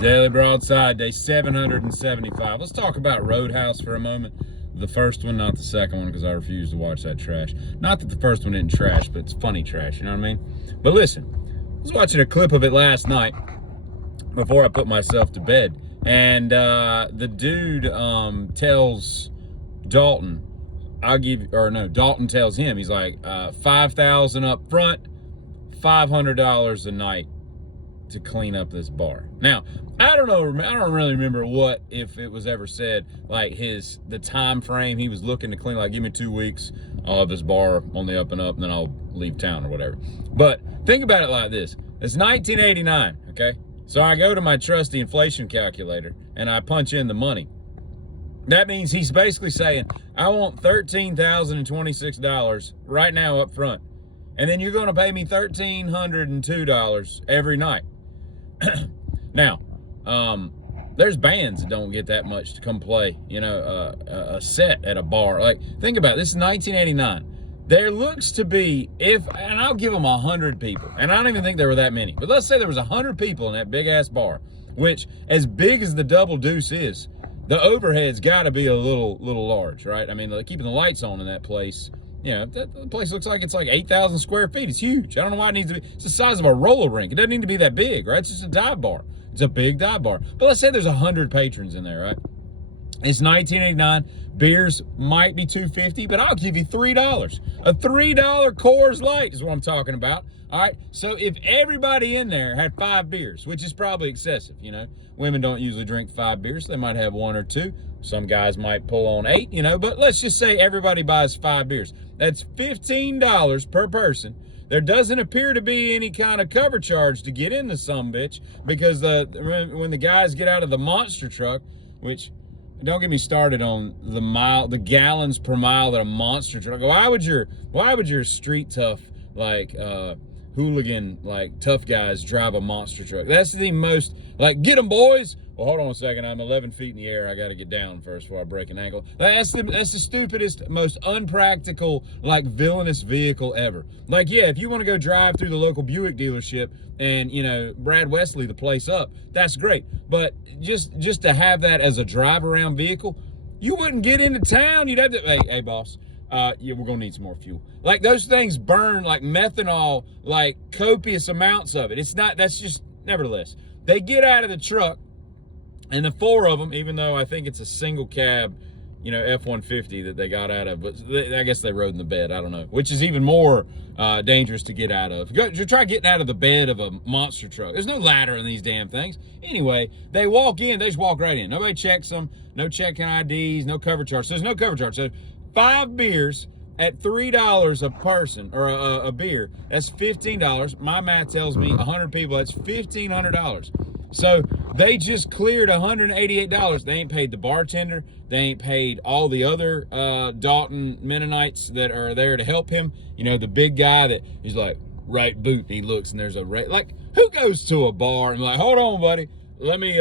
Daily Broadside, day 775. Let's talk about Roadhouse for a moment. The first one, not the second one, because I refuse to watch that trash. Not that the first one isn't trash, but it's funny trash, you know what I mean? But listen, I was watching a clip of it last night before I put myself to bed, and the dude tells Dalton, Dalton tells him, he's like, $5,000 up front, $500 a night to clean up this bar. Now, I don't really remember if it was ever said, like the time frame he was looking to clean, like give me 2 weeks, I'll have this bar on the up and up, and then I'll leave town or whatever. But think about it like this. It's 1989, okay? So I go to my trusty inflation calculator and I punch in the money. That means he's basically saying, I want $13,026 right now up front. And then you're gonna pay me $1,302 every night. Now, there's bands that don't get that much to come play, a set at a bar. Like, think about it. This is 1989. There looks to be, and I'll give them 100 people, and I don't even think there were that many, but let's say there was 100 people in that big ass bar, which, as big as the Double Deuce is, the overhead's got to be a little large, right? I mean, keeping the lights on in that place. The place looks like it's like 8,000 square feet. It's huge. I don't know why it needs to be. It's the size of a roller rink. It doesn't need to be that big, right? It's just a dive bar. It's a big dive bar. But let's say there's 100 patrons in there, right? It's 1989. Beers might be $2.50, but I'll give you $3. A $3 Coors Light is what I'm talking about. All right. So if everybody in there had 5 beers, which is probably excessive, women don't usually drink 5 beers. They might have 1 or 2. Some guys might pull on 8, but let's just say everybody buys 5 beers. That's $15 per person. There doesn't appear to be any kind of cover charge to get in the sumbitch, because when the guys get out of the monster truck, which, don't get me started on the gallons per mile that a monster truck. Why would your street tough, hooligan, tough guys drive a monster truck? That's the most, get them, boys. Well, hold on a second. I'm 11 feet in the air. I got to get down first before I break an ankle. That's the stupidest, most unpractical, villainous vehicle ever. Yeah, if you want to go drive through the local Buick dealership and, Brad Wesley the place up, that's great. But just to have that as a drive-around vehicle, you wouldn't get into town. You'd have to, hey, boss, yeah, we're going to need some more fuel. Those things burn like methanol, copious amounts of it. That's just, nevertheless. They get out of the truck, and the 4 of them, even though I think it's a single cab, F-150 that they got out of, but I guess they rode in the bed, I don't know, which is even more dangerous to get out of. Try getting out of the bed of a monster truck. There's no ladder in these damn things. Anyway, they walk in, they just walk right in. Nobody checks them, no checking IDs, no cover charge. So there's no cover charge. So 5 beers at $3 a person, or a beer, that's $15. My math tells me 100 people, that's $1,500. So they just cleared $188. They ain't paid the bartender. They ain't paid all the other Dalton Mennonites that are there to help him. The big guy that he's like, right boot, he looks and there's a who goes to a bar and hold on, buddy, let me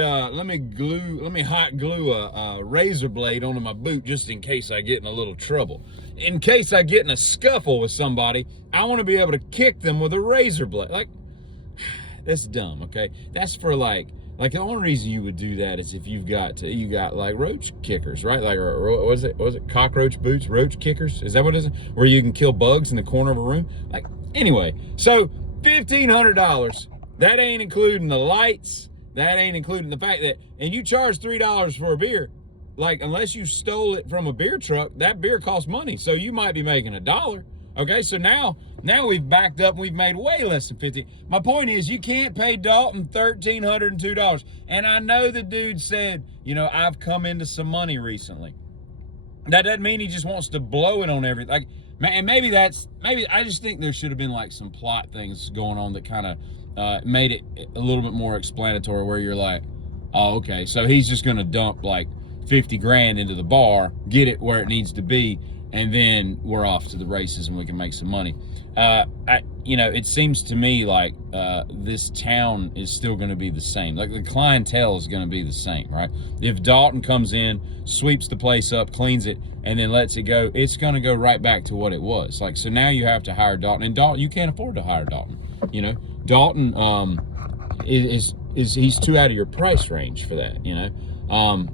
hot glue a razor blade onto my boot just in case I get in a little trouble. In case I get in a scuffle with somebody, I want to be able to kick them with a razor blade. That's dumb, okay? That's for the only reason you would do that is if you got roach kickers, right? Or was it cockroach boots, roach kickers? Is that what it is? Where you can kill bugs in the corner of a room? Anyway, so $1,500. That ain't including the lights. That ain't including the fact that, and you charge $3 for a beer. Unless you stole it from a beer truck, that beer costs money. So you might be making $1. Okay, so now we've backed up and we've made way less than 50. My point is, you can't pay Dalton $1,302. And I know the dude said, I've come into some money recently. That doesn't mean he just wants to blow it on everything. And maybe I just think there should have been some plot things going on that kind of made it a little bit more explanatory, where you're like, oh, okay, so he's just going to dump 50 grand into the bar, get it where it needs to be, and then we're off to the races and we can make some money. It seems to me like this town is still going to be the same. The clientele is going to be the same, right? If Dalton comes in, sweeps the place up, cleans it, and then lets it go, it's going to go right back to what it was. So now you have to hire Dalton, and Dalton, you can't afford to hire Dalton. Dalton is he's too out of your price range for that, you know.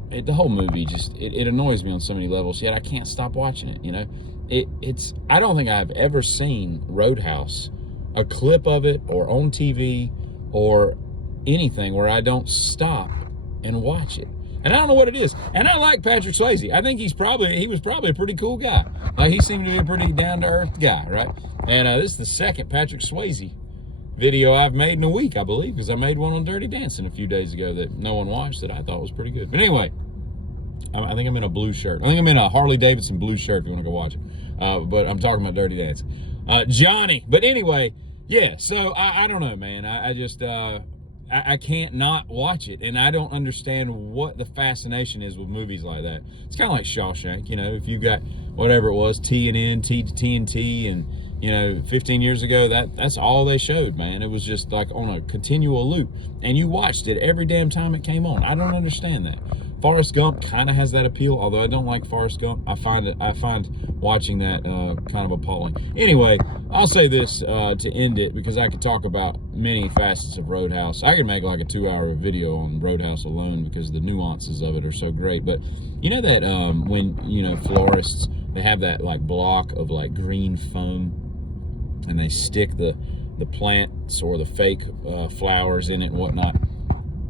The whole movie just it annoys me on so many levels, yet I can't stop watching it, you know. It's I don't think I've ever seen Roadhouse, a clip of it or on TV or anything where I don't stop and watch it. And I don't know what it is. And I like Patrick Swayze. I think he was probably a pretty cool guy. Like, he seemed to be a pretty down-to-earth guy, right? And this is the second Patrick Swayze video I've made in a week, I believe, because I made one on Dirty Dancing a few days ago that no one watched that I thought was pretty good. But anyway, I think I'm in a blue shirt. I think I'm in a Harley Davidson blue shirt if you want to go watch it. But I'm talking about Dirty Dancing. Johnny. But anyway, yeah, so I don't know, man. I just... I can't not watch it, and I don't understand what the fascination is with movies like that. It's kind of like Shawshank, you know, if you got whatever it was, TNN, TNT, and, you know, 15 years ago, that's all they showed, man. It was just like on a continual loop, and you watched it every damn time it came on. I don't understand that. Forrest Gump kind of has that appeal, although I don't like Forrest Gump. I find watching that kind of appalling. Anyway, I'll say this to end it, because I could talk about many facets of Roadhouse. I could make like a 2-hour video on Roadhouse alone, because the nuances of it are so great. But you know that when, you know, florists, they have that like block of like green foam, and they stick the plants or the fake flowers in it and whatnot.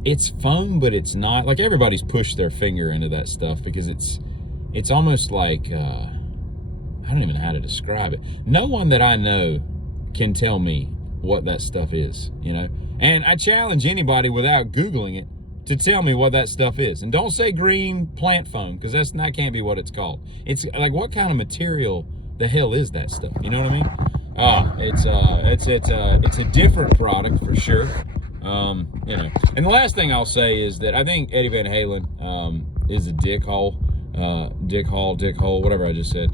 It's foam, but it's not. Like, everybody's pushed their finger into that stuff, because it's almost like, I don't even know how to describe it. No one that I know can tell me what that stuff is, you know? And I challenge anybody without Googling it to tell me what that stuff is. And don't say green plant foam, because that can't be what it's called. It's like, what kind of material the hell is that stuff? You know what I mean? It's a different product for sure. You know, and the last thing I'll say is that I think Eddie Van Halen is a dickhole, whatever I just said.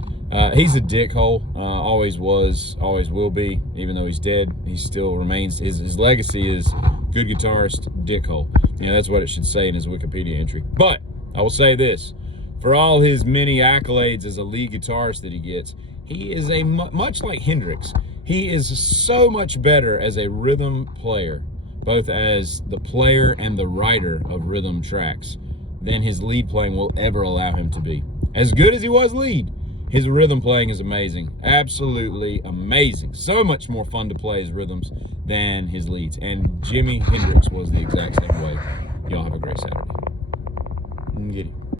He's a dickhole, always was, always will be. Even though he's dead, he still remains. His legacy is good guitarist, dickhole. You know, that's what it should say in his Wikipedia entry. But I will say this: for all his many accolades as a lead guitarist that he gets, he is much like Hendrix. He is so much better as a rhythm player, both as the player and the writer of rhythm tracks, than his lead playing will ever allow him to be. As good as he was lead, his rhythm playing is amazing. Absolutely amazing. So much more fun to play his rhythms than his leads. And Jimi Hendrix was the exact same way. Y'all have a great Saturday. Get it.